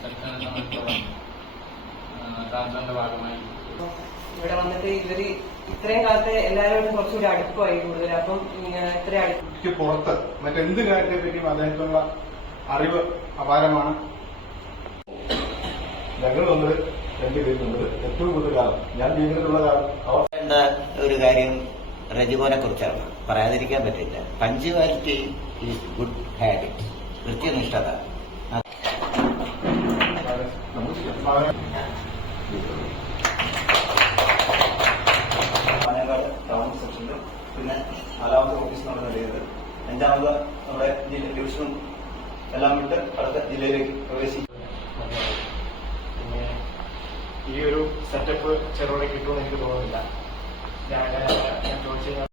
സെക്ഷനെ സംബന്ധിച്ചോളം ട്രാൻസ്ഫറിന്റെ ഭാഗമായി ഇവിടെ വന്നിട്ട് ഇവര് ഇത്രയും കാലത്തെ എല്ലാവരോടും കുറച്ചുകൂടി അടുപ്പമായി കൂടുതൽ. അപ്പം ഇത്രയും അടുപ്പ് പുറത്ത് മറ്റെന്ത് കാര്യത്തെ പറ്റിയും അദ്ദേഹത്തിനുള്ള അറിവ് അപാരമാണ്. ഞങ്ങൾ വന്നത് രണ്ടുപേരും വന്നത് ഏറ്റവും കൂടുതൽ കാലം ഞാൻ ജീവിതത്തിലുള്ള കാലം ഒരു കാര്യം റജിബോനെ കുറിച്ചാണ് പറയാതിരിക്കാൻ പറ്റില്ല. പഞ്ച്വാലിറ്റി ഈസ് ഗുഡ് ഹാബിറ്റ്, കൃത്യനിഷ്ഠത. പാലക്കാട് ടൗൺ സെക്ഷനിൽ പിന്നെ 4ാമത്തെ ഓഫീസ് നമ്മുടെ നിലയത്, 5ാമത് നമ്മുടെ ഡിവിഷനും എല്ലാം വിട്ട് അടുത്ത ജില്ലയിലേക്ക് പ്രവേശിക്കും. പിന്നെ ഈ ഒരു സെറ്റപ്പ് ചെറുപടി കിട്ടുമെന്ന് എനിക്ക് തോന്നുന്നില്ല. ഞാൻ ചോദിച്ചു